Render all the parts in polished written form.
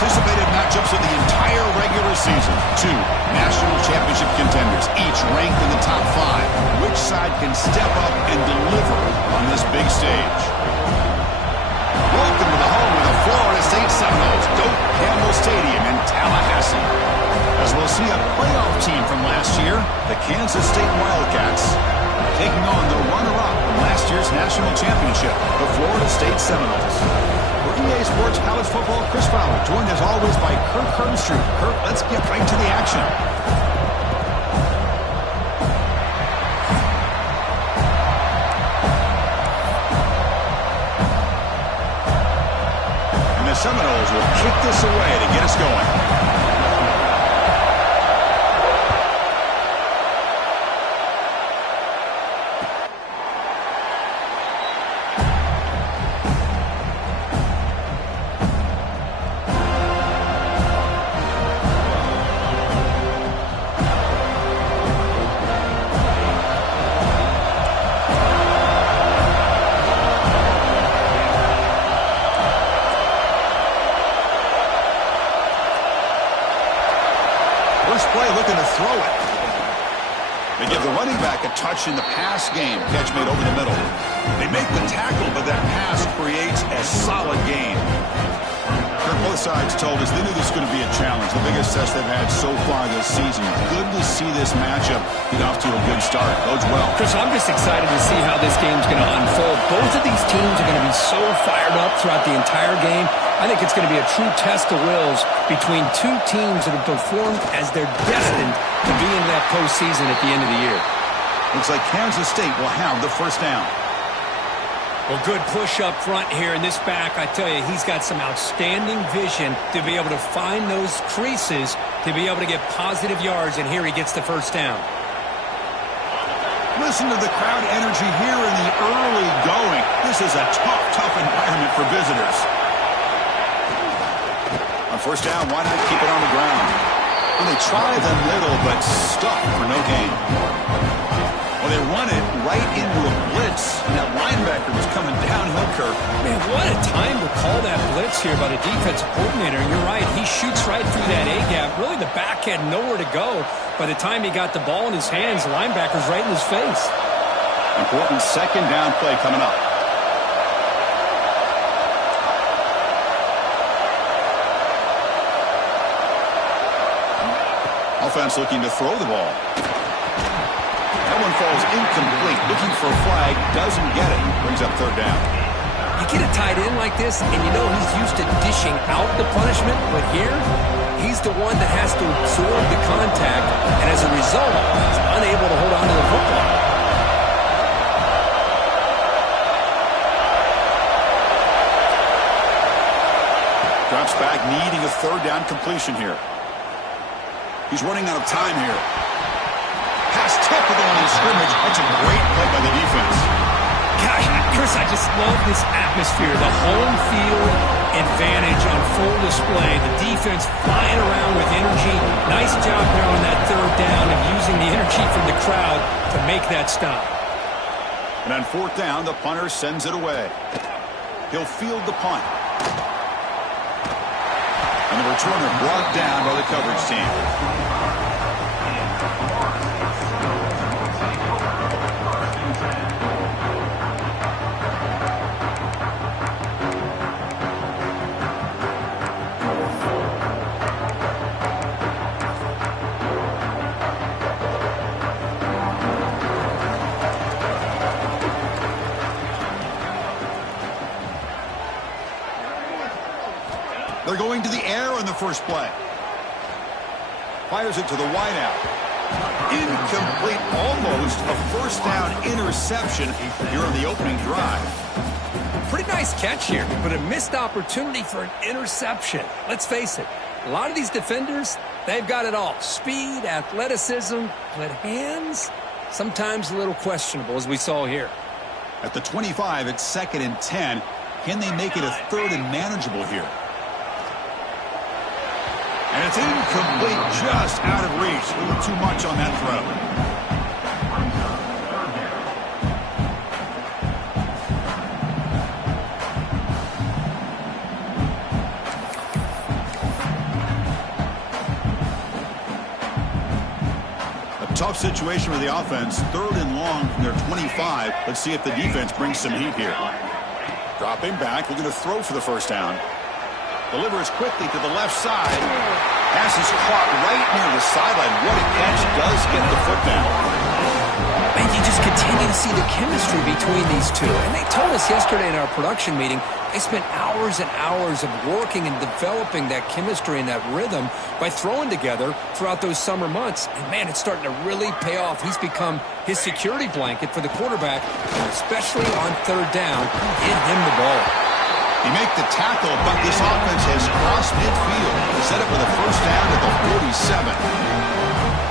anticipated matchups of the entire regular season. Two national championship contenders, each ranked in the top 5. Which side can step up and deliver on this big stage? Welcome to the home of the Florida State Seminoles, Doak Campbell Stadium in Tallahassee. As we'll see a playoff team from last year, the Kansas State Wildcats, taking on the runner-up from last year's national championship, the Florida State Seminoles. For EA Sports College Football, Chris Fowler, joined as always by Kirk Herbstreit. Kirk, let's get right to the action. And the Seminoles will kick this away to get us going. In the pass game, catch made over the middle. They make the tackle, but that pass creates a solid gain. Both sides told us they knew this was going to be a challenge, the biggest test they've had so far this season. Good to see this matchup get off to a good start. Bodes well. Chris, I'm just excited to see how this game's going to unfold. Both of these teams are going to be so fired up throughout the entire game. I think it's going to be a true test of wills between two teams that have performed as they're destined to be in that postseason at the end of the year. Looks like Kansas State will have the first down. Well, good push up front here, and this back, I tell you, he's got some outstanding vision to be able to find those creases, to be able to get positive yards, and here he gets the first down. Listen to the crowd energy here in the early going. This is a tough environment for visitors. On first down, why not keep it on the ground? Well, they tried the middle, but stuck for no gain. Well, they run it right into a blitz, and that linebacker was coming downhill, Kirk. Man, what a time to call that blitz here by the defensive coordinator. And you're right, he shoots right through that A-gap. Really, the back had nowhere to go. By the time he got the ball in his hands, the linebacker's right in his face. Important second down play coming up. Offense looking to throw the ball. That one falls incomplete. Looking for a flag. Doesn't get it. Brings up third down. You get a tight end like this, and you know he's used to dishing out the punishment. But here, he's the one that has to absorb the contact. And as a result, he's unable to hold on to the football. Drops back, needing a third down completion here. He's running out of time here. Pass tipped to the line of scrimmage. That's a great play by the defense. Gosh, Chris, I just love this atmosphere. The home field advantage on full display. The defense flying around with energy. Nice job there on that third down and using the energy from the crowd to make that stop. And on fourth down, the punter sends it away. He'll field the punt. And the returner brought down by the coverage team. They're going to the air on the first play. Fires it to the wideout. Incomplete, almost a first down interception here on the opening drive. Pretty nice catch here, but a missed opportunity for an interception. Let's face it, a lot of these defenders, they've got it all. Speed, athleticism, but hands, sometimes a little questionable, as we saw here. At the 25, it's 2nd and 10. Can they make it a 3rd and manageable here? And it's incomplete, just out of reach. A little too much on that throw. situation with the offense. 3rd and long from their 25. Let's see if the defense brings some heat here. Dropping back, looking to throw for the first down. Delivers quickly to the left side. Pass is caught right near the sideline. What a catch. Does get the foot down. And you just continue to see the chemistry between these two. And they told us yesterday in our production meeting, they spent hours and hours of working and developing that chemistry and that rhythm by throwing together throughout those summer months. And, man, it's starting to really pay off. He's become his security blanket for the quarterback, especially on 3rd down. Get him the ball. He made the tackle, but this offense has crossed midfield. Set up with a first down at the 47.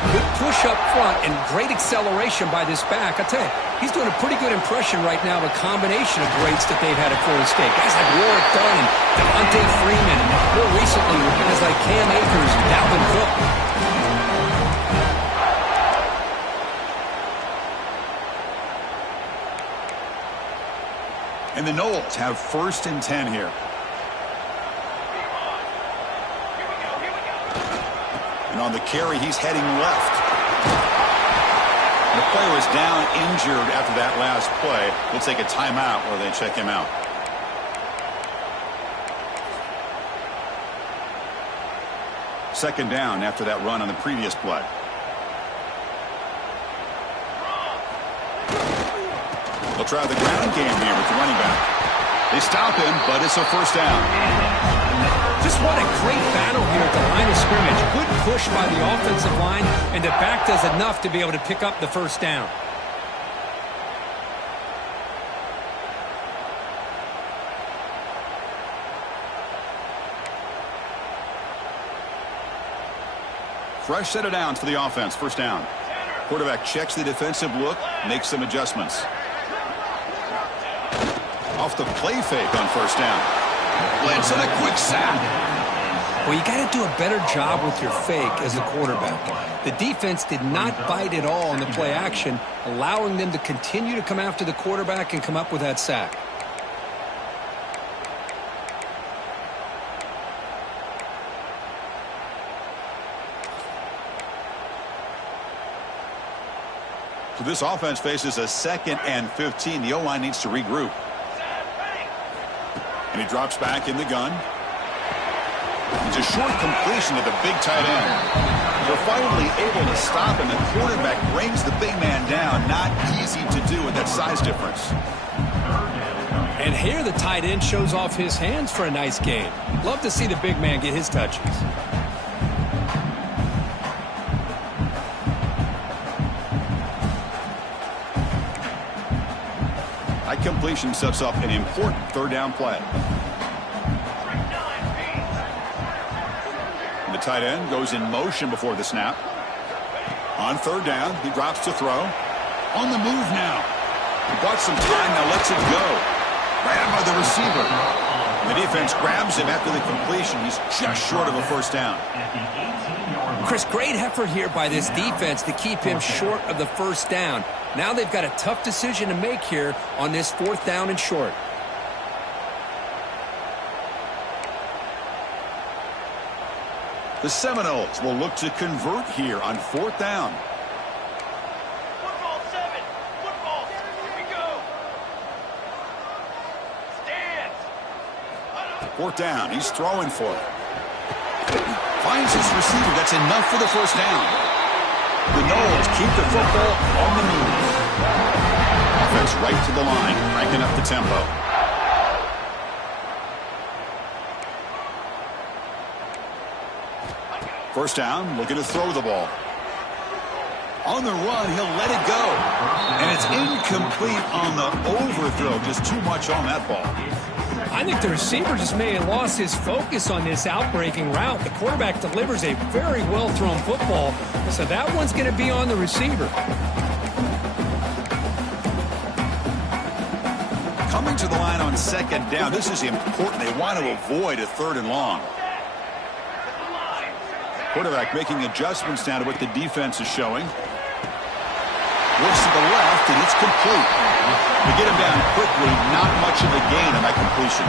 Good push up front and great acceleration by this back. I tell you, he's doing a pretty good impression right now of a combination of greats that they've had at Florida State. Guys like Warwick Dunn and Devontae Freeman, and more recently with guys like Cam Akers and Dalvin Cook. And the Noles have 1st and 10 here. And on the carry, he's heading left. The player is down injured after that last play. We'll take a timeout where they check him out. Second down after that run on the previous play. They'll try the ground game here with the running back. They stop him, but it's a first down. Just what a great battle here at the line of scrimmage. Good push by the offensive line, and the back does enough to be able to pick up the first down. Fresh set of downs for the offense. First down. Quarterback checks the defensive look, makes some adjustments. Off the play fake on first down. Blitz and a quick sack. Well, you got to do a better job with your fake as a quarterback. The defense did not bite at all on the play action, allowing them to continue to come after the quarterback and come up with that sack. So this offense faces a 2nd and 15. The O-line needs to regroup. And he drops back in the gun. It's a short completion to the big tight end. They're finally able to stop him. The quarterback brings the big man down. Not easy to do with that size difference. And here the tight end shows off his hands for a nice gain. Love to see the big man get his touches. High completion sets up an important 3rd down play. And the tight end goes in motion before the snap. On 3rd down, he drops to throw. On the move now. He bought some time, now lets it go. Grabbed by the receiver. And the defense grabs him after the completion. He's just short of a first down. Chris, great effort here by this defense to keep him short of the first down. Now they've got a tough decision to make here on this 4th down and short. The Seminoles will look to convert here on 4th down. Football 7. Football. Here we go. Stand. 4th down. He's throwing for it. Finds his receiver. That's enough for the first down. The Noles keep the football on the move. Offense right to the line, cranking up the tempo. First down, looking to throw the ball. On the run, he'll let it go. And it's incomplete on the overthrow. Just too much on that ball. I think the receiver just may have lost his focus on this outbreaking route. The quarterback delivers a very well-thrown football, so that one's going to be on the receiver. Coming to the line on 2nd down, this is important. They want to avoid a 3rd and long. Quarterback making adjustments now to what the defense is showing. Looks to the left, and it's complete. To get him down quickly, not much of a gain on that completion.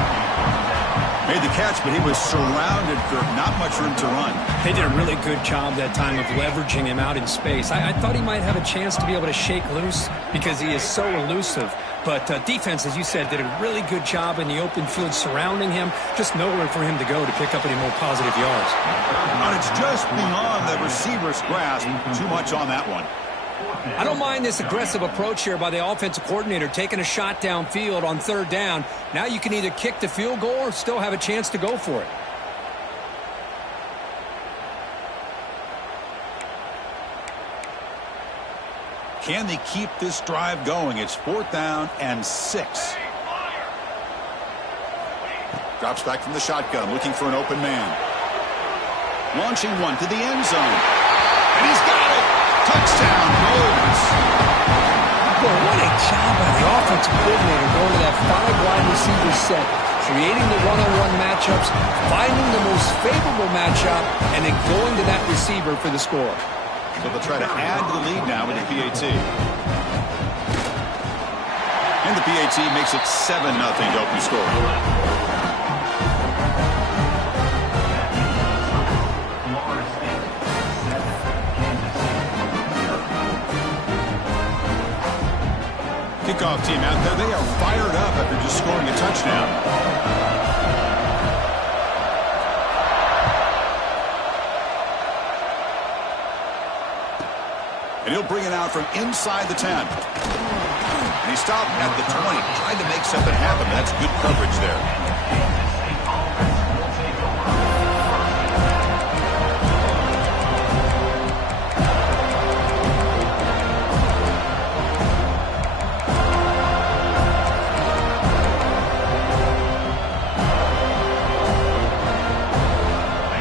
Made the catch, but he was surrounded for not much room to run. They did a really good job that time of leveraging him out in space. I thought he might have a chance to be able to shake loose because he is so elusive. But defense, as you said, did a really good job in the open field surrounding him. Just nowhere for him to go to pick up any more positive yards. And it's just beyond the receiver's grasp. Too much on that one. I don't mind this aggressive approach here by the offensive coordinator, taking a shot downfield on third down. Now you can either kick the field goal or still have a chance to go for it. Can they keep this drive going? It's 4th down and 6. Drops back from the shotgun, looking for an open man. Launching one to the end zone. And he's got it! Touchdown, Rose! Boy, what a job by the offensive coordinator going to that 5 wide receiver set, creating the one-on-one matchups, finding the most favorable matchup, and then going to that receiver for the score. So they'll try to add to the lead now with the PAT. And the PAT makes it 7-0 to open score. Kickoff team out there. They are fired up after just scoring a touchdown. And he'll bring it out from inside the 10. And he stopped at the 20. Tried to make something happen. That's good coverage there.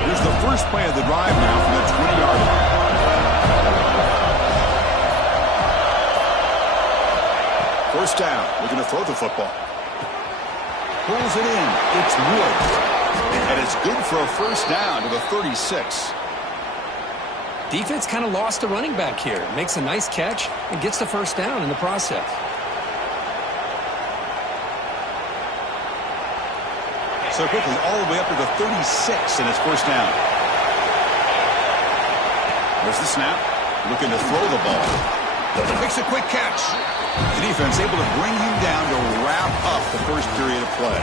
Here's the first play of the drive now from the 20-yard line. First down, looking to throw the football. Pulls it in. It's Woods. And it's good for a first down to the 36. Defense kind of lost a running back here. Makes a nice catch and gets the first down in the process. So quickly all the way up to the 36 and it's first down. There's the snap. Looking to throw the ball. Makes a quick catch. The defense able to bring him down to wrap up the first period of play.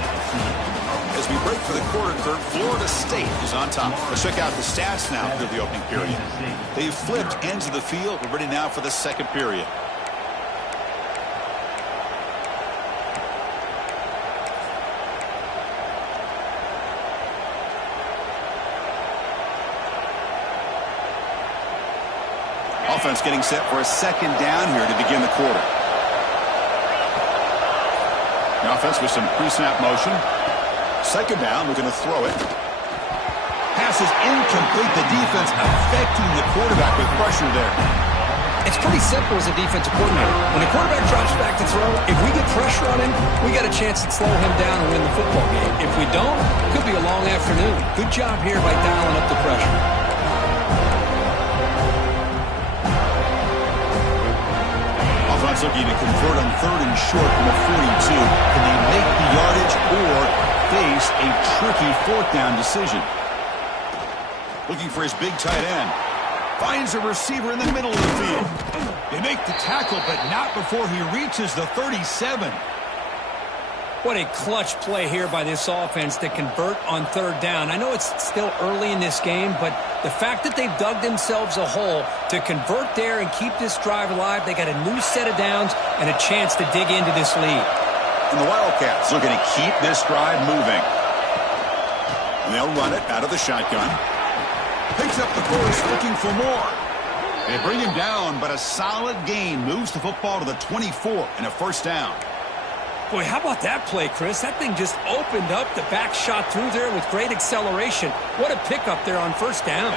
As we break for the quarter, Kurt, Florida State is on top. Let's check out the stats now for the opening period. They've flipped ends of the field. We're ready now for the second period. Offense getting set for a second down here to begin the quarter. The offense with some pre-snap motion. Second down, looking to throw it. Pass is incomplete. The defense affecting the quarterback with pressure there. It's pretty simple as a defensive coordinator. When the quarterback drops back to throw, if we get pressure on him, we got a chance to slow him down and win the football game. If we don't, it could be a long afternoon. Good job here by dialing up the pressure. Offense looking to convert on 3rd and short from the 42. Can they make the yardage or face a tricky 4th down decision? Looking for his big tight end. Finds a receiver in the middle of the field. They make the tackle, but not before he reaches the 37. What a clutch play here by this offense to convert on 3rd down. I know it's still early in this game, but the fact that they've dug themselves a hole to convert there and keep this drive alive, they got a new set of downs and a chance to dig into this lead. And the Wildcats are going to keep this drive moving. And they'll run it out of the shotgun. Picks up the course, looking for more. They bring him down, but a solid gain moves the football to the 24 and a first down. Boy, how about that play, Chris? That thing just opened up. The back shot through there with great acceleration. What a pickup there on first down.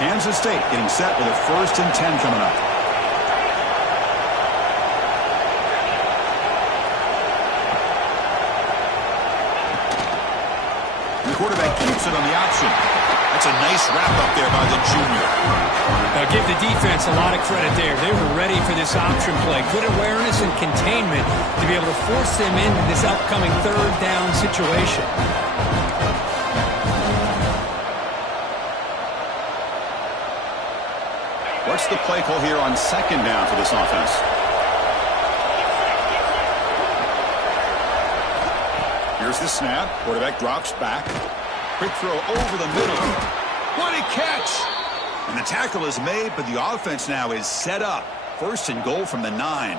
Kansas State getting set with a 1st and 10 coming up. The quarterback keeps it on the option. That's a nice wrap-up there by the junior. Now give the defense a lot of credit there. They were ready for this option play. Good awareness and containment to be able to force them into this upcoming 3rd down situation. What's the play call here on second down for this offense? Here's the snap. Quarterback drops back. Quick throw over the middle. What a catch! And the tackle is made, but the offense now is set up. First and goal from the 9.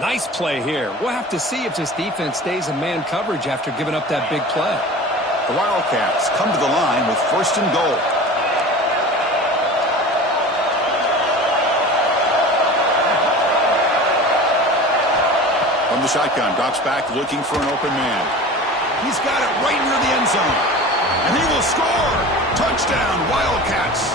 Nice play here. We'll have to see if this defense stays in man coverage after giving up that big play. The Wildcats come to the line with first and goal. From the shotgun, drops back looking for an open man. He's got it right near the end zone. And he will score! Touchdown, Wildcats!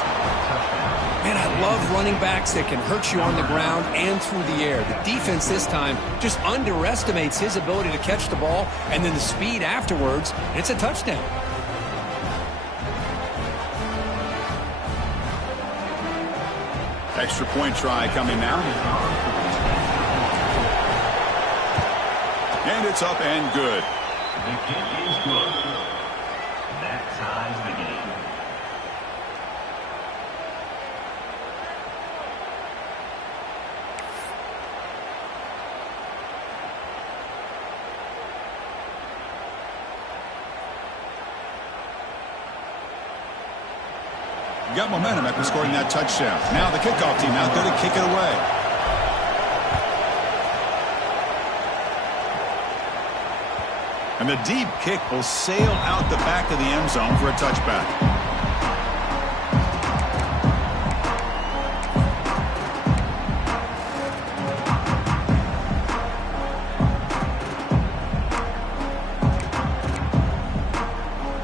Man, I love running backs that can hurt you on the ground and through the air. The defense this time just underestimates his ability to catch the ball and then the speed afterwards, and it's a touchdown. Extra point try coming now. And it's up and good. The kick is good. That ties the game. Got momentum after scoring that touchdown. Now the kickoff team out there to kick it away. And the deep kick will sail out the back of the end zone for a touchback.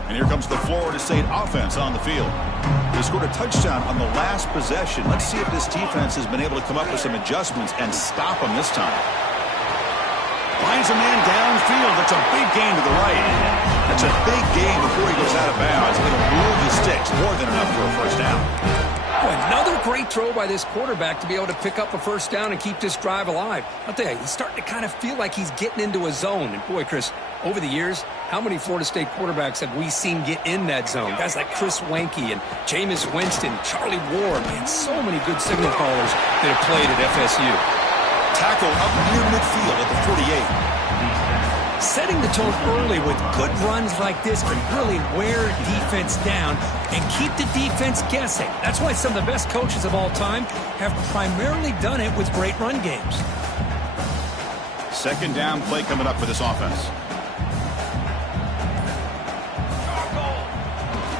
And here comes the Florida State offense on the field. They scored a touchdown on the last possession. Let's see if this defense has been able to come up with some adjustments and stop them this time. Finds a man downfield. That's a big gain to the right. That's a big gain before he goes out of bounds. It'll move the sticks. More than enough for a first down. Boy, another great throw by this quarterback to be able to pick up a first down and keep this drive alive. I'll tell you, he's starting to kind of feel like he's getting into a zone. And boy, Chris, over the years, how many Florida State quarterbacks have we seen get in that zone? Guys like Chris Wenke and Jameis Winston, Charlie Ward, man, so many good signal callers that have played at FSU. Tackle up near midfield at the 48. Setting the tone early with good runs like this can really wear a defense down and keep the defense guessing. That's why some of the best coaches of all time have primarily done it with great run games. Second down play coming up for this offense.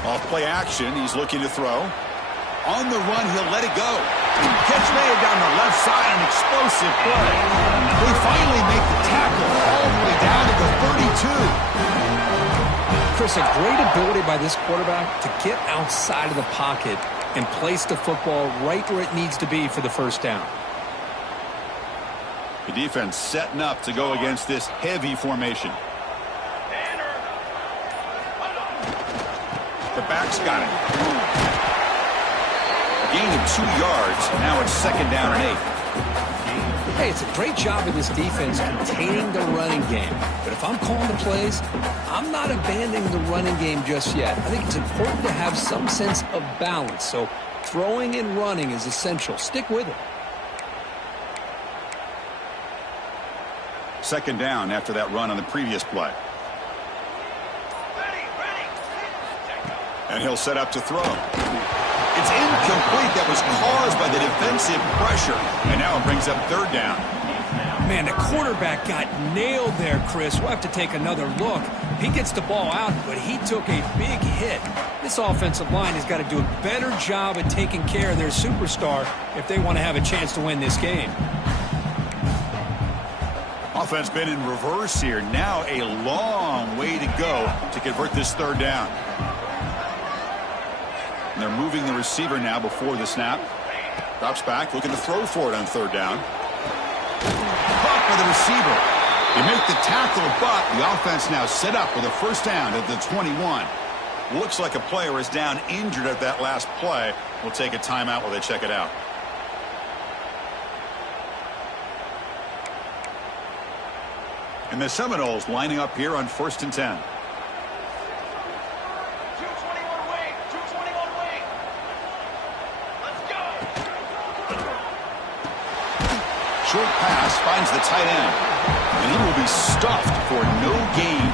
Off play action, he's looking to throw. On the run, he'll let it go. Catch made down the left side, an explosive play. They finally make the tackle all the way down to the 32. Chris, a great ability by this quarterback to get outside of the pocket and place the football right where it needs to be for the first down. The defense setting up to go against this heavy formation. The back's got it. Gain of 2 yards. Now it's second down and 8. Hey, it's a great job of this defense containing the running game. But if I'm calling the plays, I'm not abandoning the running game just yet. I think it's important to have some sense of balance. So throwing and running is essential. Stick with it. Second down after that run on the previous play. And he'll set up to throw. It's incomplete. That was caused by the defensive pressure. And now it brings up third down. Man, the quarterback got nailed there, Chris. We'll have to take another look. He gets the ball out, but he took a big hit. This offensive line has got to do a better job at taking care of their superstar if they want to have a chance to win this game. Offense been in reverse here. Now a long way to go to convert this third down. And they're moving the receiver now before the snap. Drops back, looking to throw for it on third down. Caught by the receiver. They make the tackle, but the offense now set up with a first down at the 21. Looks like a player is down injured at that last play. We'll take a timeout while they check it out. And the Seminoles lining up here on 1st and 10. Short pass finds the tight end. And he will be stuffed for no gain.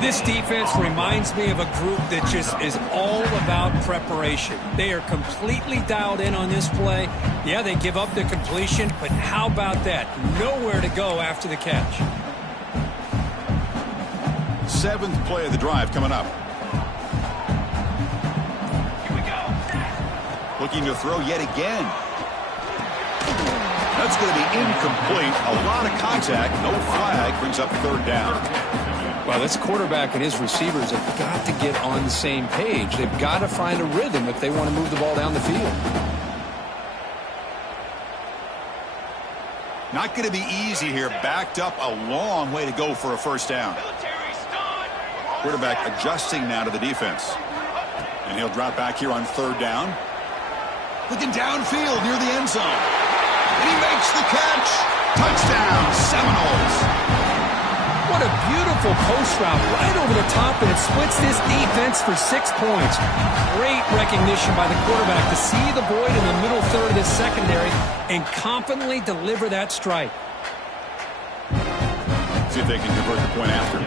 This defense reminds me of a group that just is all about preparation. They are completely dialed in on this play. Yeah, they give up the completion, but how about that? Nowhere to go after the catch. 7th play of the drive coming up. Here we go. Looking to throw yet again. That's going to be incomplete. A lot of contact. No flag. Brings up 3rd down. Well, this quarterback and his receivers have got to get on the same page. They've got to find a rhythm if they want to move the ball down the field. Not going to be easy here. Backed up a long way to go for a 1st down. Military stun. Quarterback adjusting now to the defense. And he'll drop back here on 3rd down. Looking downfield near the end zone. And he makes the catch. Touchdown, Seminoles. What a beautiful post route right over the top, and it splits this defense for 6 points. Great recognition by the quarterback to see the void in the middle third of this secondary and confidently deliver that strike. See if they can convert the point after.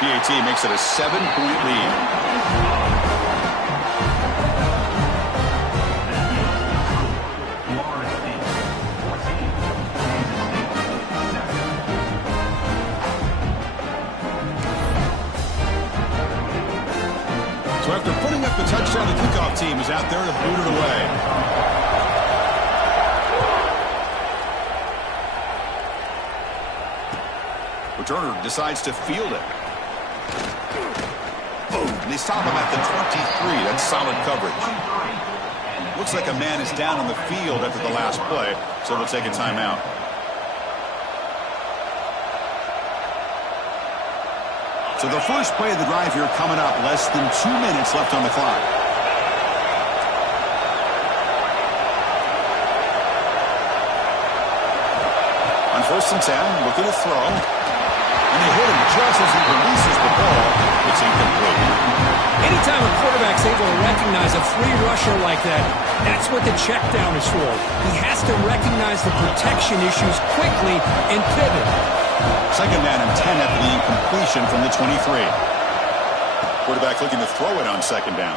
PAT makes it a 7-point lead. So after putting up the touchdown, the kickoff team is out there to boot it away. Returner decides to field it. And they stop him at the 23. That's solid coverage. Looks like a man is down on the field after the last play, so they'll take a timeout. So the first play of the drive here coming up. Less than 2 minutes left on the clock. On 1st and 10, looking to throw. And they hit him just as he releases the ball. It's incomplete. Anytime a quarterback's able to recognize a free rusher like that, that's what the check down is for. He has to recognize the protection issues quickly and pivot. 2nd man and 10 after the incompletion from the 23. Quarterback looking to throw it on 2nd down.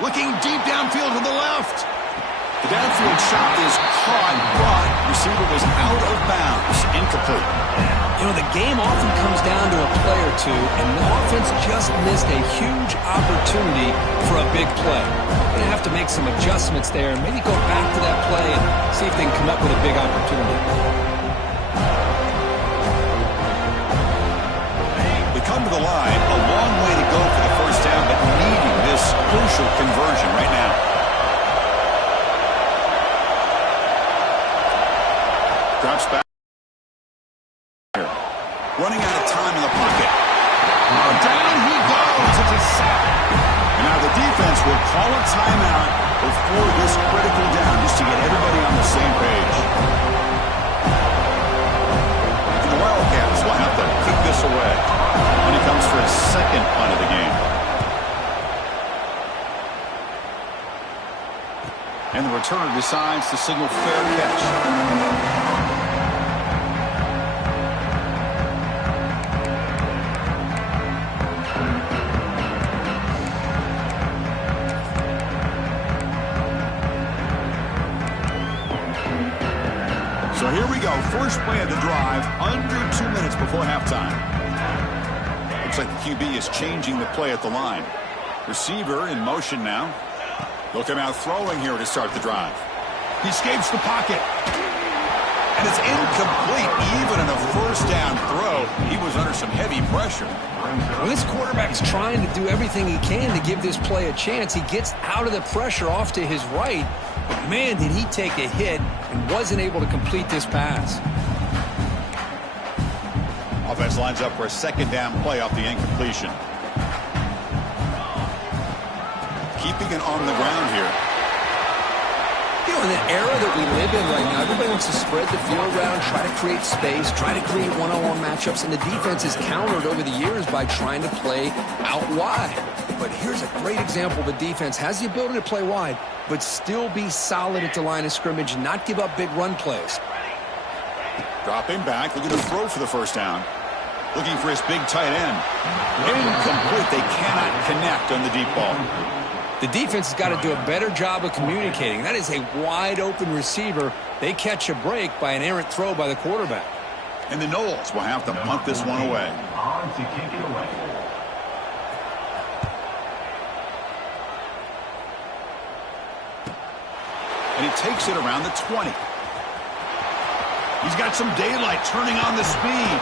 Looking deep downfield to the left. The downfield shot is caught, but receiver was out of bounds. Incomplete. You know, the game often comes down to a play or two, and the offense just missed a huge opportunity for a big play. They have to make some adjustments there and maybe go back to that play and see if they can come up with a big opportunity. They come to the line, a long way to go for the 1st down, but needing this crucial conversion right now. Drops back. Running out of time in the pocket. Down he goes. It's a sack. And now the defense will call a timeout before this critical down just to get everybody on the same page. And the Wildcats will have to kick this away when he comes for his 2nd punt of the game. And the returner decides to signal fair catch. So here we go. First play of the drive, under 2 minutes before halftime. Looks like the QB is changing the play at the line. Receiver in motion now. Looking out throwing here to start the drive. He escapes the pocket. And it's incomplete. Even in a 1st down throw, he was under some heavy pressure. Well, this quarterback's trying to do everything he can to give this play a chance. He gets out of the pressure off to his right. But, man, did he take a hit and wasn't able to complete this pass. Offense lines up for a 2nd down play off the incompletion. Keeping it on the ground here. You know, in the era that we live in right now, everybody wants to spread the field around, try to create space, try to create one-on-one matchups, and the defense is countered over the years by trying to play out wide. but here's a great example. The defense has the ability to play wide, but still be solid at the line of scrimmage and not give up big run plays. Dropping back, looking to throw for the first down. Looking for his big tight end. Incomplete. They cannot connect on the deep ball. The defense has got to do a better job of communicating. That is a wide-open receiver. They catch a break by an errant throw by the quarterback. And the Noles will have to punt this one away. On to kick it away. And he takes it around the 20. He's got some daylight, turning on the speed.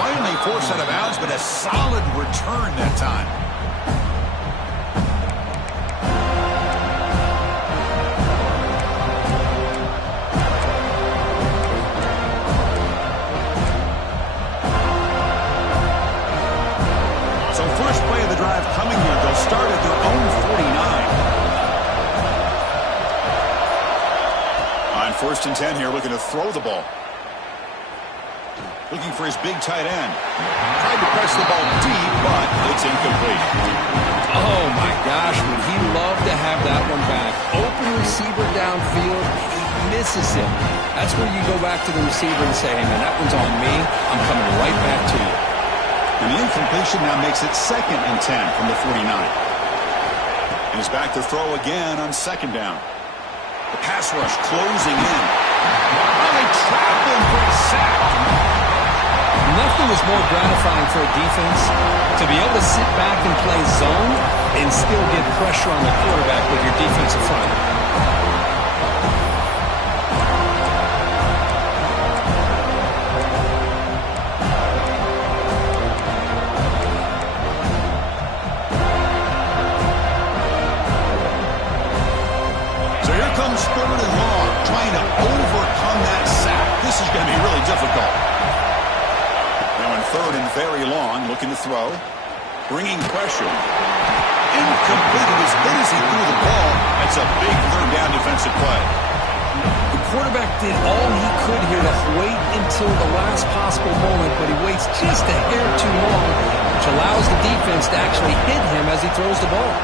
Finally forced out of bounds, but a solid return that time. So first play of the drive coming here. They'll start at their own 49. On 1st and 10 here, looking to throw the ball. Looking for his big tight end. Tried to press the ball deep, but it's incomplete. Oh, my gosh, would he love to have that one back. Open receiver downfield, he misses him. That's where you go back to the receiver and say, hey, man, that one's on me. I'm coming right back to you. And the incompletion now makes it 2nd and 10 from the 49. And he's back to throw again on 2nd down. The pass rush closing in. Oh, they trap him for a sack. Nothing is more gratifying for a defense to be able to sit back and play zone and still get pressure on the quarterback with your defensive front. So here comes 3rd and long, trying to overcome that sack. This is going to be really difficult. Now in 3rd and very long, looking to throw. Bringing pressure. Incomplete. It was hit as he threw the ball. That's a big 3rd down defensive play. The quarterback did all he could here to wait until the last possible moment, but he waits just a hair too long, which allows the defense to actually hit him as he throws the ball.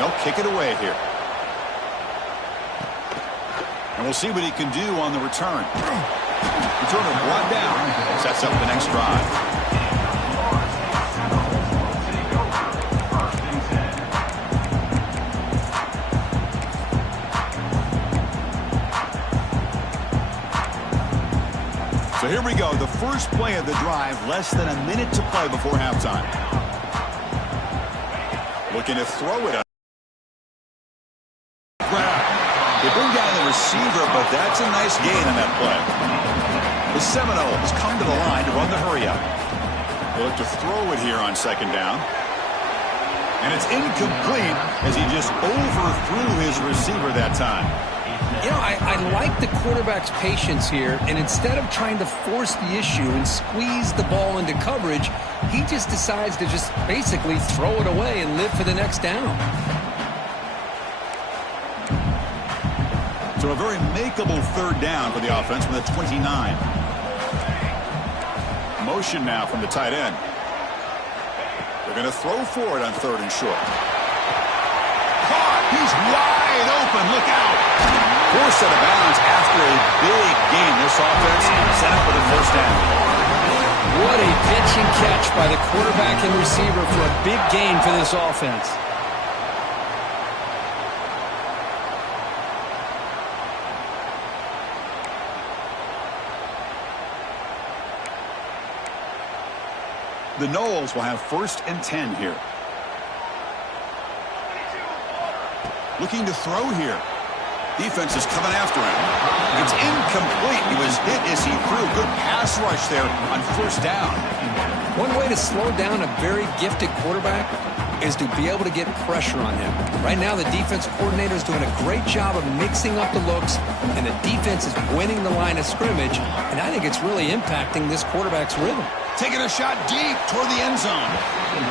They'll kick it away here. And we'll see what he can do on the return. Returner brought down. Sets up the next drive. So here we go. The first play of the drive. Less than a minute to play before halftime. Looking to throw it. They bring down the receiver, but that's a nice gain on that play. The Seminoles come to the line to run the hurry-up. They look to throw it here on 2nd down. And it's incomplete as he just overthrew his receiver that time. You know, I like the quarterback's patience here, and instead of trying to force the issue and squeeze the ball into coverage, he just decides to just basically throw it away and live for the next down. So a very makeable 3rd down for the offense from the 29. Motion now from the tight end. They're going to throw for it on 3rd and short. Caught! He's wide open. Look out! Forced out of bounds after a big gain. This offense set up with a 1st down. What a pitch and catch by the quarterback and receiver for a big gain for this offense. The Noles will have 1st and 10 here. Looking to throw here. Defense is coming after him. It's incomplete. He was hit as he threw. Good pass rush there on 1st down. One way to slow down a very gifted quarterback is to be able to get pressure on him. Right now, the defense coordinator is doing a great job of mixing up the looks, and the defense is winning the line of scrimmage, and I think it's really impacting this quarterback's rhythm. Taking a shot deep toward the end zone.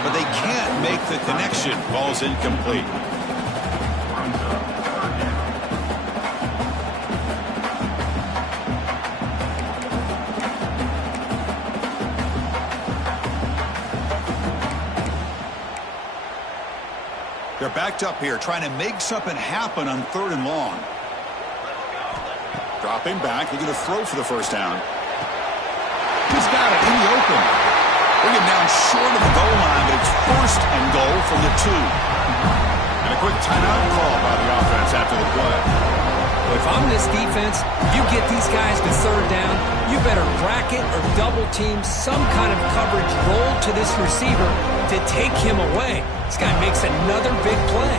But they can't make the connection. Ball's incomplete. They're backed up here, trying to make something happen on 3rd and long. Dropping back, looking to throw for the first down. He's got it in the open. Bring him down short of the goal line, but it's 1st and goal from the 2. And a quick timeout call by the offense after the play. Well, if I'm this defense, you get these guys to 3rd down, you better bracket or double team some kind of coverage roll to this receiver to take him away. This guy makes another big play.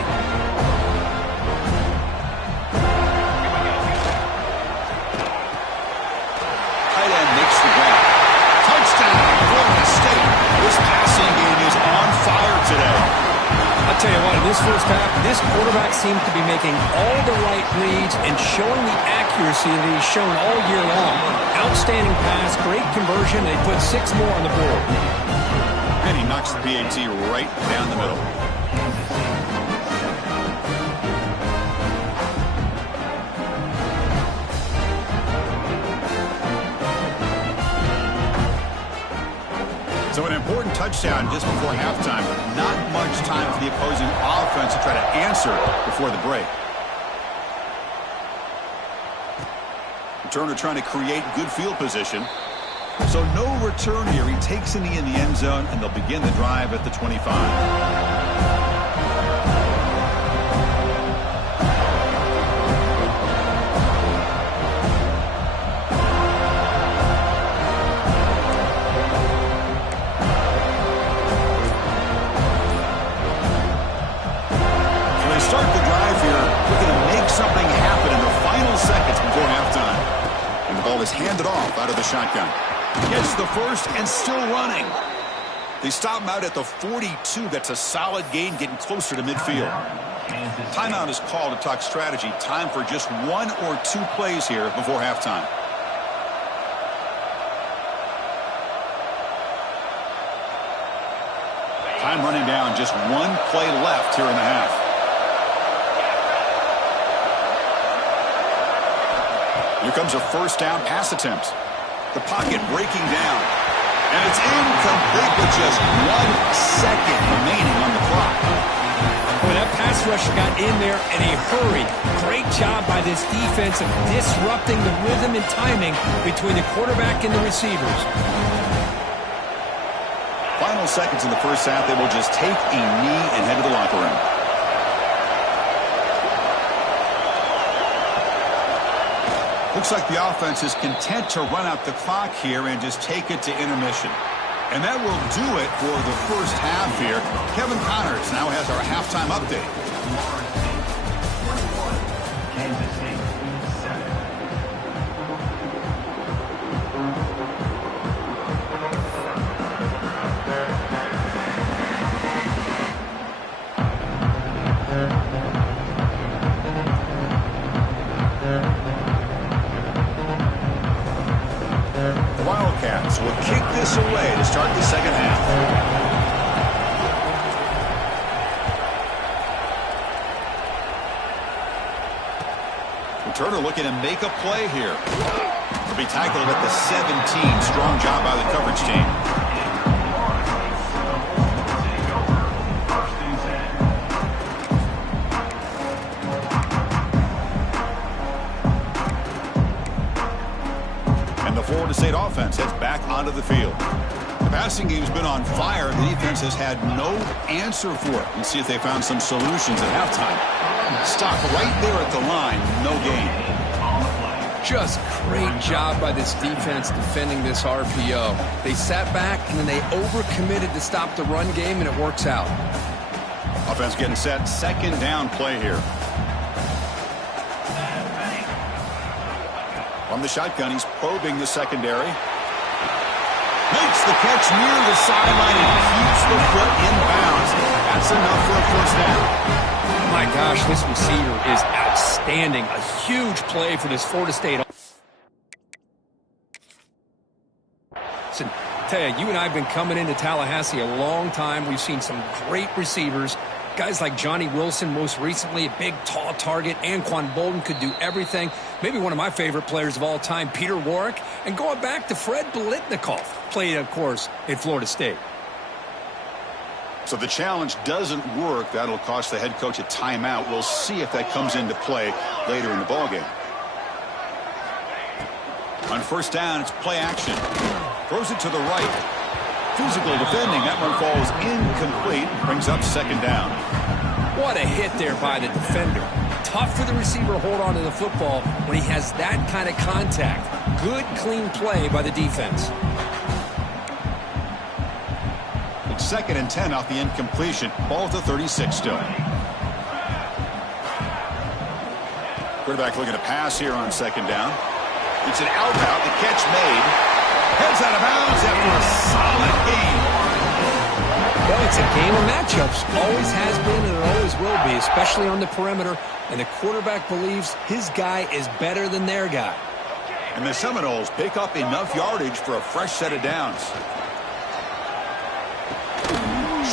Tight end makes the grab. Touchdown, Florida State. This passing game is on fire today. I'll tell you what, in this first half, this quarterback seems to be making all the right reads and showing the accuracy that he's shown all year long. Outstanding pass, great conversion. They put 6 more on the board. And he knocks the PAT right down the middle. So an important touchdown just before halftime, but not much time for the opposing offense to try to answer before the break. Turner trying to create good field position. So no return here. He takes a knee in the end zone, and they'll begin the drive at the 25. Start the drive here, looking to make something happen in the final seconds before halftime. And the ball is handed off out of the shotgun. Gets the first and still running. They stop him out at the 42. That's a solid gain, getting closer to midfield. Timeout is called to talk strategy. Time for just 1 or 2 plays here before halftime. Time running down, just 1 play left here in the half. Here comes a first down pass attempt. The pocket breaking down. And it's incomplete with just 1 second remaining on the clock. Boy, that pass rusher got in there in a hurry. Great job by this defense of disrupting the rhythm and timing between the quarterback and the receivers. Final seconds in the first half, they will just take a knee and head to the locker room. Looks like the offense is content to run out the clock here and just take it to intermission. And that will do it for the first half here. Kevin Connors now has our halftime update. Kansas City, 7. Wildcats will kick this away to start the second half. Turner looking to make a play here. He'll be tackled at the 17. Strong job by the coverage team. Florida State offense heads back onto the field. The passing game's been on fire. The defense has had no answer for it. Let's see if they found some solutions at halftime. Stop right there at the line. No gain. Just great job by this defense defending this RPO. They sat back and then they overcommitted to stop the run game, and it works out. Offense getting set. Second down play here. From the shotgun, he's probing the secondary. Makes the catch near the sideline and keeps the foot in bounds. That's enough for a first down. My gosh, this receiver is outstanding. A huge play for this Florida State. Listen, tell you, you and I have been coming into Tallahassee a long time. We've seen some great receivers. Guys like Johnny Wilson, most recently, a big, tall target. Anquan Bolden could do everything. Maybe one of my favorite players of all time, Peter Warrick. And going back to Fred Biletnikoff, played, of course, at Florida State. So the challenge doesn't work. That'll cost the head coach a timeout. We'll see if that comes into play later in the ballgame. On first down, it's play action. Throws it to the right. Physical defending. That one falls incomplete. Brings up second down. What a hit there by the defender. Tough for the receiver to hold on to the football when he has that kind of contact. Good, clean play by the defense. It's 2nd and 10 off the incompletion. Ball at the 36 still. Quarterback looking to pass here on second down. It's an out route. The catch made. Heads out of bounds after a solid game. Well, it's a game of matchups. Always has been and it always will be, especially on the perimeter. And the quarterback believes his guy is better than their guy. And the Seminoles pick up enough yardage for a fresh set of downs.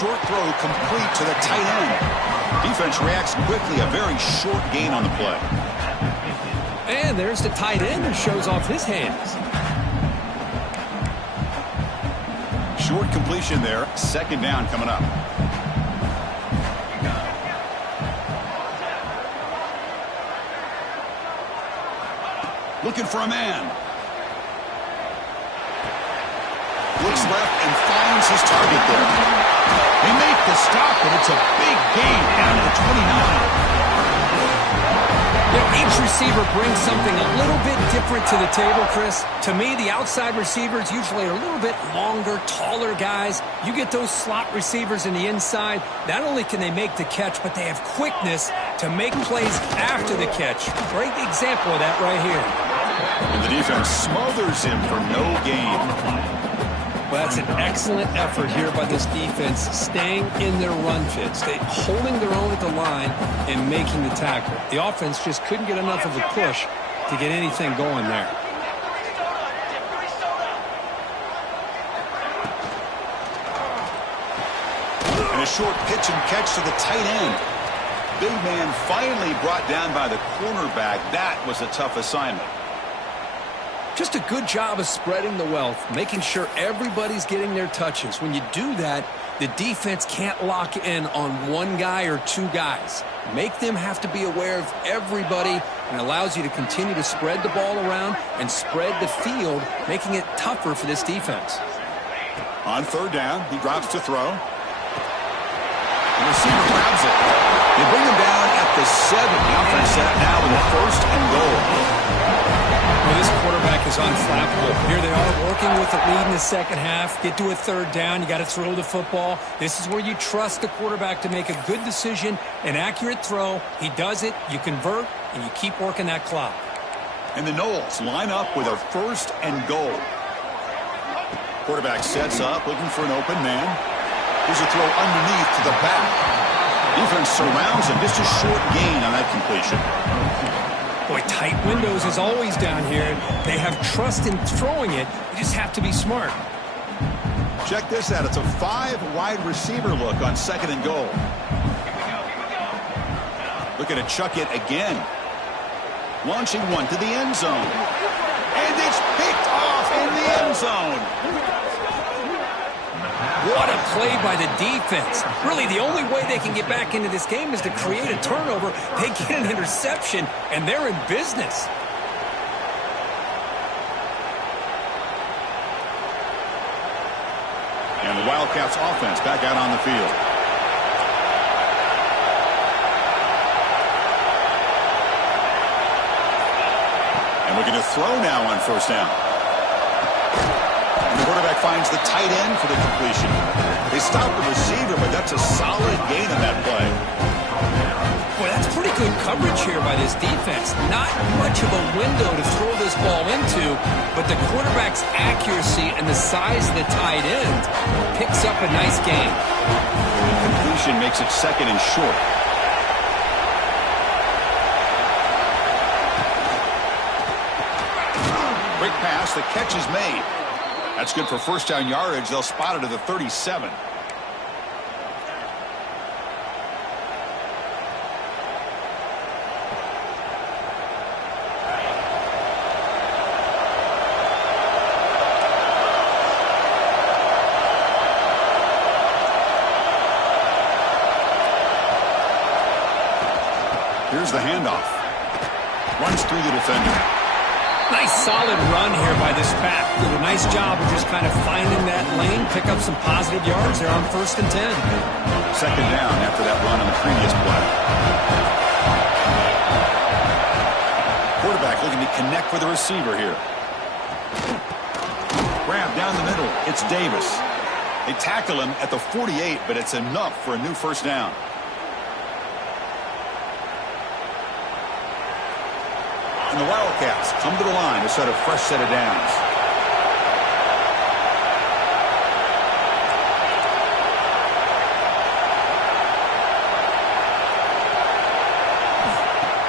Short throw complete to the tight end. Defense reacts quickly. A very short gain on the play. And there's the tight end who shows off his hands. Short completion there. Second down coming up. Looking for a man. Looks left and finds his target there. They make the stop, but it's a big gain down to the 29. Each receiver brings something a little bit different to the table, Chris. To me, the outside receivers usually are a little bit longer, taller guys. You get those slot receivers in the inside, not only can they make the catch, but they have quickness to make plays after the catch. Great example of that right here. And the defense smothers him for no gain. Well, that's an excellent effort here by this defense, staying in their run fit, holding their own at the line and making the tackle. The offense just couldn't get enough of a push to get anything going there. And a short pitch and catch to the tight end. Big man finally brought down by the cornerback. That was a tough assignment. Just a good job of spreading the wealth, making sure everybody's getting their touches. When you do that, the defense can't lock in on one guy or two guys. Make them have to be aware of everybody and allows you to continue to spread the ball around and spread the field, making it tougher for this defense. On third down, he drops to throw. The receiver grabs it. They bring him down at the 7. The offense set up now with a 1st and goal. Well, this quarterback is unflappable. Here they are working with the lead in the second half. Get to a third down. You got to throw the football. This is where you trust the quarterback to make a good decision, an accurate throw. He does it, you convert, and you keep working that clock. And the Noles line up with a 1st and goal. Quarterback sets up, looking for an open man. Here's a throw underneath to the back. Defense surrounds him. Just a short gain on that completion. Boy, tight windows is always down here. They have trust in throwing it. You just have to be smart. Check this out. It's a 5-wide receiver look on 2nd and goal. Looking to chuck it again. Launching one to the end zone. And it's picked off in the end zone. What a play by the defense. Really, the only way they can get back into this game is to create a turnover. They get an interception, and they're in business. And the Wildcats offense back out on the field. And we're going to throw now on first down. And the quarterback finds the tight end for the completion. They stop the receiver, but that's a solid gain on that play. Boy, that's pretty good coverage here by this defense. Not much of a window to throw this ball into, but the quarterback's accuracy and the size of the tight end picks up a nice gain. Completion makes it 2nd and short. Quick pass, the catch is made. That's good for 1st down yardage. They'll spot it at the 37. Here's the handoff. Runs through the defender. Nice solid run here by this back. Did a nice job of just kind of finding that lane, pick up some positive yards there on 1st and 10. Second down after that run on the previous play. Quarterback looking to connect with the receiver here. Grab down the middle. It's Davis. They tackle him at the 48, but it's enough for a new first down. And the Wildcats come to the line to set a fresh set of downs.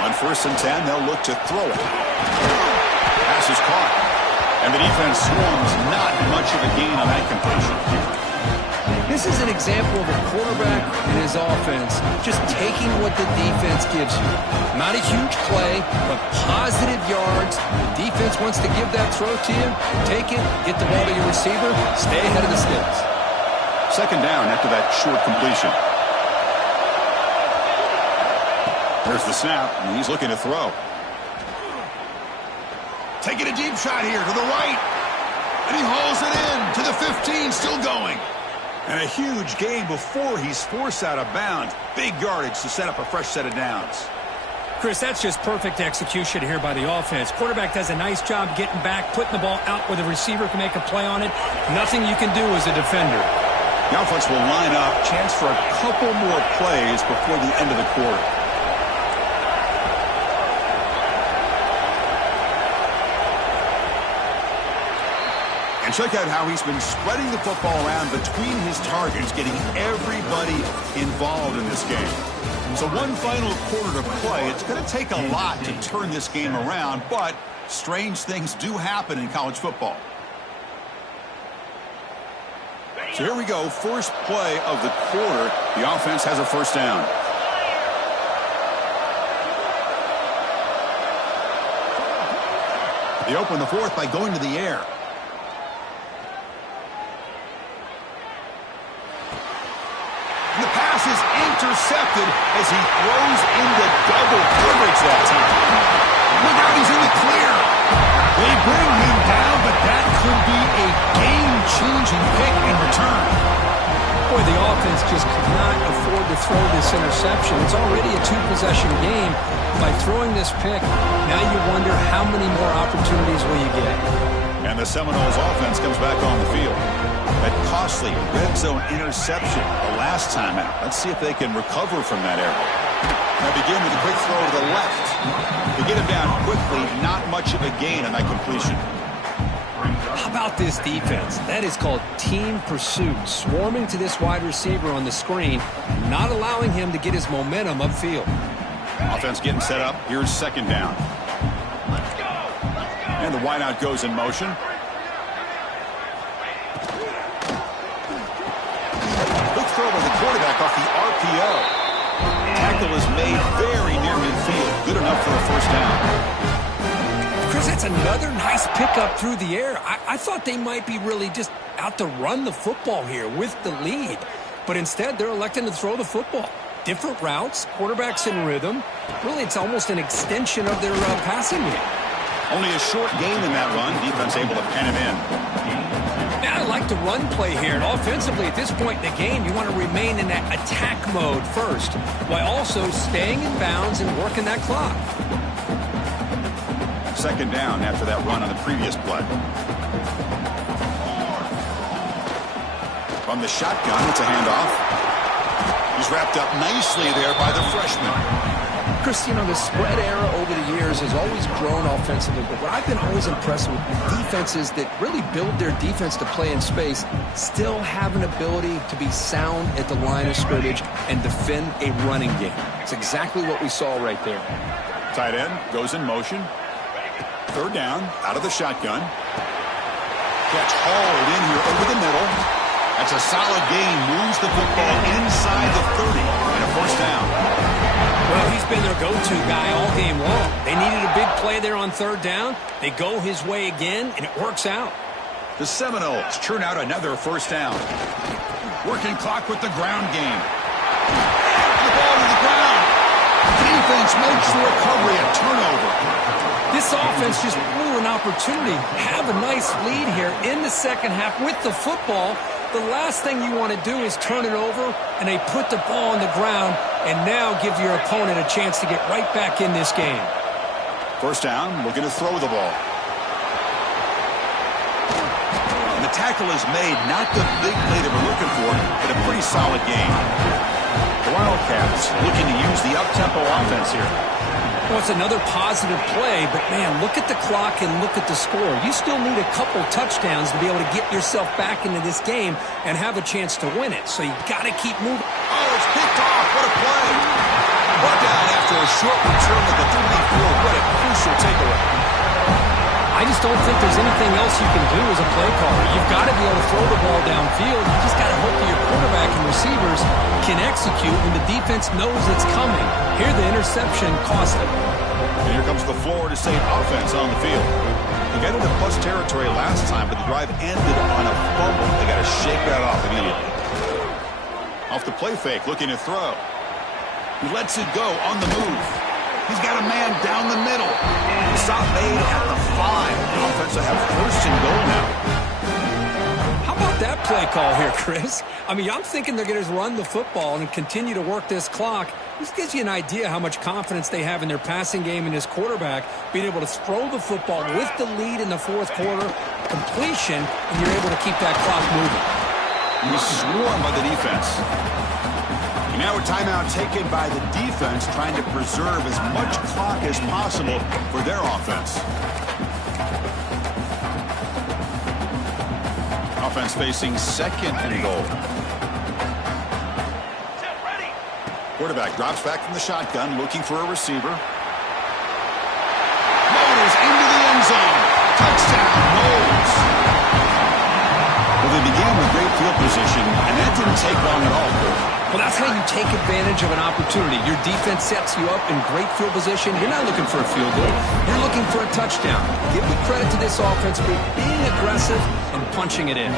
On 1st and 10, they'll look to throw it. Pass is caught. And the defense swarms. Not much of a gain on that completion. This is an example of a quarterback and his offense just taking what the defense gives you. Not a huge play, but positive yards. The defense wants to give that throw to you. Take it, get the ball to your receiver, stay ahead of the sticks. Second down after that short completion. There's the snap, and he's looking to throw. Taking a deep shot here to the right. And he hauls it in to the 15, still going. And a huge gain before he's forced out of bounds. Big yardage to set up a fresh set of downs. Chris, that's just perfect execution here by the offense. Quarterback does a nice job getting back, putting the ball out where the receiver can make a play on it. Nothing you can do as a defender. The offense will line up. Chance for a couple more plays before the end of the quarter. And check out how he's been spreading the football around between his targets, getting everybody involved in this game. So one final quarter to play. It's going to take a lot to turn this game around, but strange things do happen in college football. So here we go, first play of the quarter. The offense has a first down. They open the fourth by going to the air. The pass is intercepted as he throws into double coverage that time. Look out, he's in the clear. They bring him down, but that could be a game-changing pick in return. Boy, the offense just could not afford to throw this interception. It's already a two-possession game. By throwing this pick, now you wonder how many more opportunities will you get. And the Seminoles offense comes back on the field. That costly red zone interception the last time out. Let's see if they can recover from that error. Now begin with a quick throw to the left. To get him down quickly, not much of a gain on that completion. How about this defense? That is called team pursuit. Swarming to this wide receiver on the screen, not allowing him to get his momentum upfield. Offense getting set up. Here's second down. And the wideout goes in motion. Quick throw by the quarterback off the RPO. Tackle is made very near midfield. Good enough for a first down. Chris, that's another nice pickup through the air. I thought they might be really just out to run the football here with the lead. But instead, they're electing to throw the football. Different routes, quarterbacks in rhythm. Really, it's almost an extension of their passing game. Only a short gain in that run. Defense able to pen him in. Now, I like the run play here. And offensively, at this point in the game, you want to remain in that attack mode first, while also staying in bounds and working that clock. Second down after that run on the previous play. From the shotgun, it's a handoff. He's wrapped up nicely there by the freshman. Chris, you know, the spread era over the years has always grown offensively, but what I've been always impressed with defenses that really build their defense to play in space still have an ability to be sound at the line of scrimmage and defend a running game. It's exactly what we saw right there. Tight end goes in motion. Third down, out of the shotgun. Catch hauled in here over the middle. That's a solid gain. Moves the football inside the 30 and a first down. Well, he's been their go-to guy all game long. They needed a big play there on third down. They go his way again, and it works out. The Seminoles churn out another first down. Working clock with the ground game. The ball to the ground. Defense which makes the recovery a turnover. This offense just blew an opportunity. Have a nice lead here in the second half with the football. The last thing you want to do is turn it over, and they put the ball on the ground and now give your opponent a chance to get right back in this game. First down, looking to throw the ball. And the tackle is made, not the big play that we're looking for, but a pretty solid game. The Wildcats looking to use the up-tempo offense here. Well, it's another positive play, but, man, look at the clock and look at the score. You still need a couple touchdowns to be able to get yourself back into this game and have a chance to win it. So you got to keep moving. Oh, it's picked off. What a play. Brought down after a short return at the 34. What a crucial takeaway. I just don't think there's anything else you can do as a play caller. You've got to be able to throw the ball downfield. You just got to hope that your quarterback and receivers can execute when the defense knows it's coming. Here, the interception cost them. And here comes the Florida State offense on the field. They got into plus territory last time, but the drive ended on a fumble. They got to shake that off immediately. Off the play fake, looking to throw. He lets it go on the move. He's got a man down the middle. Stop made at the 5. The offense will have first and goal now. How about that play call here, Chris? I mean, I'm thinking they're going to run the football and continue to work this clock. This gives you an idea how much confidence they have in their passing game and his quarterback, being able to throw the football with the lead in the fourth quarter, completion, and you're able to keep that clock moving. He's swarmed by the defense. And now a timeout taken by the defense, trying to preserve as much clock as possible for their offense. Offense facing second and goal. Quarterback drops back from the shotgun, looking for a receiver. Motors into the end zone. Touchdown, Moles. Well, they began with great field position, and that didn't take long at all. Well, that's how you take advantage of an opportunity. Your defense sets you up in great field position. You're not looking for a field goal. You're looking for a touchdown. Give the credit to this offense for being aggressive and punching it in.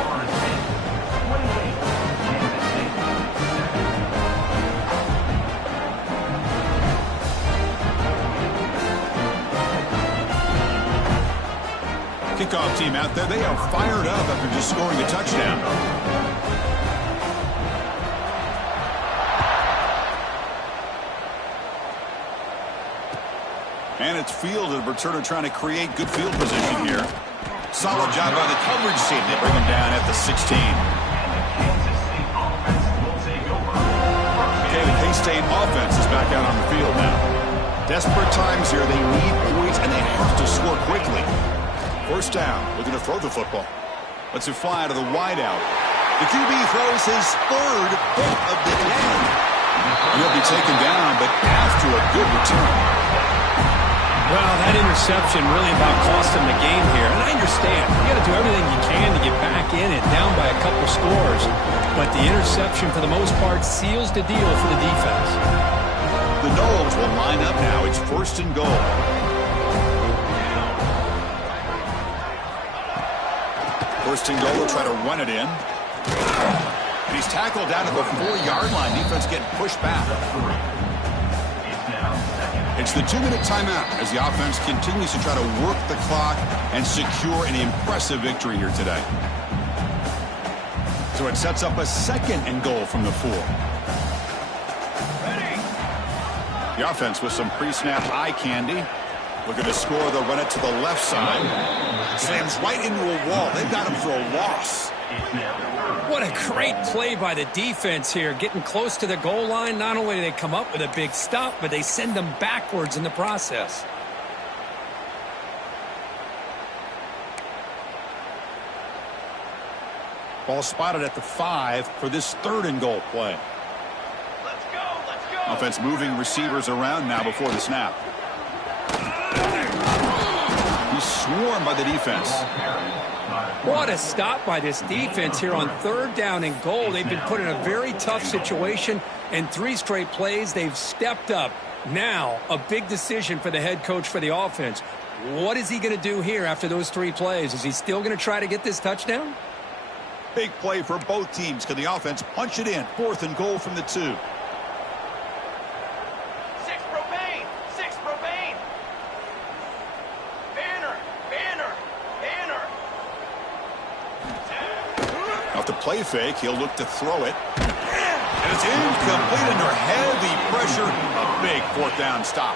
Kickoff team out there, they are fired up after just scoring a touchdown. And it's fielded. Returner trying to create good field position here. Solid job by the coverage team. They bring him down at the 16. Okay, the K-State offense is back out on the field now. Desperate times here. They need points, and they have to score quickly. First down, looking to throw the football. Lets it fly to the wideout. The QB throws his third hit of the day. He'll be taken down, but after a good return. Well, that interception really about cost them the game here. And I understand. You got to do everything you can to get back in it, down by a couple scores. But the interception, for the most part, seals the deal for the defense. The Noles will line up now. It's first and goal. First and goal, they'll try to run it in. And he's tackled down at the 4-yard line. Defense getting pushed back. It's the 2-minute timeout as the offense continues to try to work the clock and secure an impressive victory here today. So it sets up a second and goal from the 4. The offense with some pre-snap eye candy. Looking to score, they'll run it to the left side. Slams right into a wall. They've got him for a loss. What a great play by the defense here. Getting close to the goal line, not only do they come up with a big stop, but they send them backwards in the process. Ball spotted at the 5 for this third and goal play. Let's go. Offense moving receivers around now before the snap. He's swarmed by the defense. What a stop by this defense here on third down and goal. They've been put in a very tough situation, and 3 straight plays, they've stepped up. Now, a big decision for the head coach for the offense. What is he going to do here after those 3 plays? Is he still going to try to get this touchdown? Big play for both teams. Can the offense punch it in? 4th and goal from the 2. 6 propane. off the play fake. He'll look to throw it. And it's incomplete under heavy pressure. A big fourth down stop.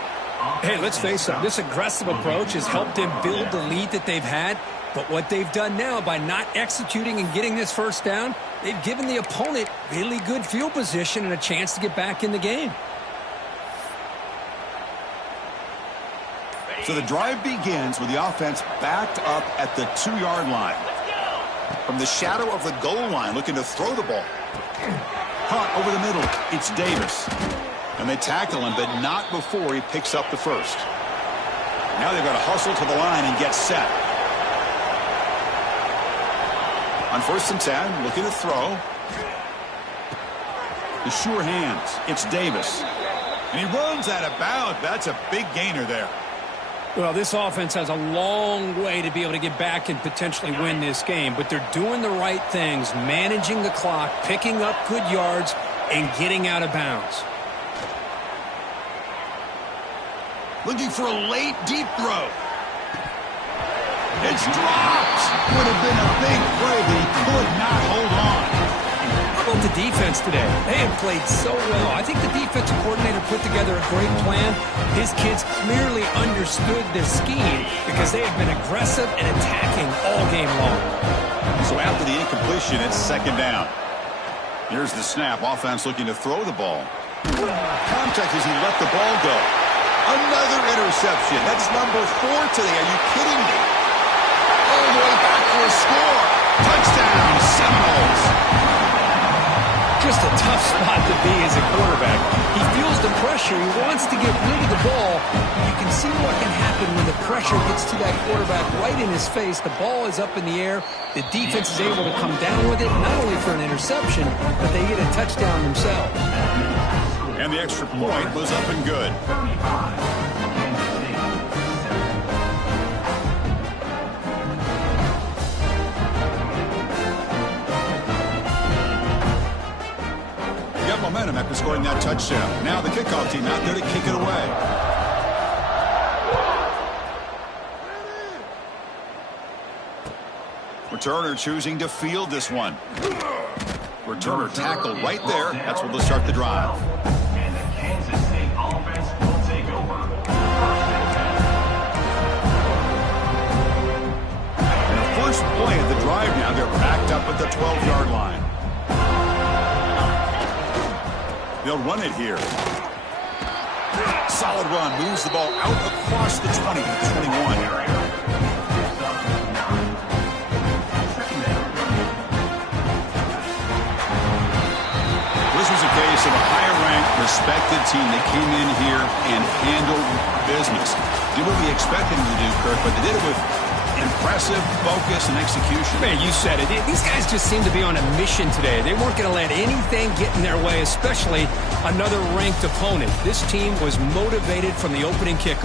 Hey, let's face it, this aggressive approach has helped them build the lead that they've had. But what they've done now by not executing and getting this first down, they've given the opponent really good field position and a chance to get back in the game. So the drive begins with the offense backed up at the 2-yard line. From the shadow of the goal line, looking to throw the ball. Hunt over the middle. It's Davis. And they tackle him, but not before he picks up the first. Now they've got to hustle to the line and get set. On 1st and 10, looking to throw. The sure hands. It's Davis. And he runs out of bounds. That's a big gainer there. Well, this offense has a long way to be able to get back and potentially win this game, but they're doing the right things, managing the clock, picking up good yards, and getting out of bounds. Looking for a late, deep throw. It's dropped. Would have been a big play, but he could not hold on. How about the defense today? They have played so well. I think the defensive coordinator put together a great plan. His kids clearly understood their scheme because they have been aggressive and attacking all game long. So after the incompletion, it's 2nd down. Here's the snap. Offense looking to throw the ball. Contact as he let the ball go. Another interception. That's number 4 today. Are you kidding me? All the way back for a score. Touchdown, Seminoles. Just a tough spot to be as a quarterback. He feels the pressure. He wants to get rid of the ball. You can see what can happen when the pressure gets to that quarterback right in his face. The ball is up in the air. The defense is able to come down with it, not only for an interception, but they get a touchdown themselves. And the extra point was up and good. Got momentum after scoring that touchdown. Now the kickoff team out there to kick it away. Returner choosing to field this one. Returner tackled right there. That's where they'll start the drive. And the Kansas State offense will take over. And the first play of the drive now, they're backed up at the 12-yard line. They'll run it here. Solid run. Moves the ball out across the 20 to 21. This was a case of a higher-ranked, respected team that came in here and handled business. Did what we expected them to do, Kirk, but they did it with impressive focus and execution. Man, you said it. These guys just seem to be on a mission today. They weren't going to let anything get in their way, especially another ranked opponent. This team was motivated from the opening kickoff.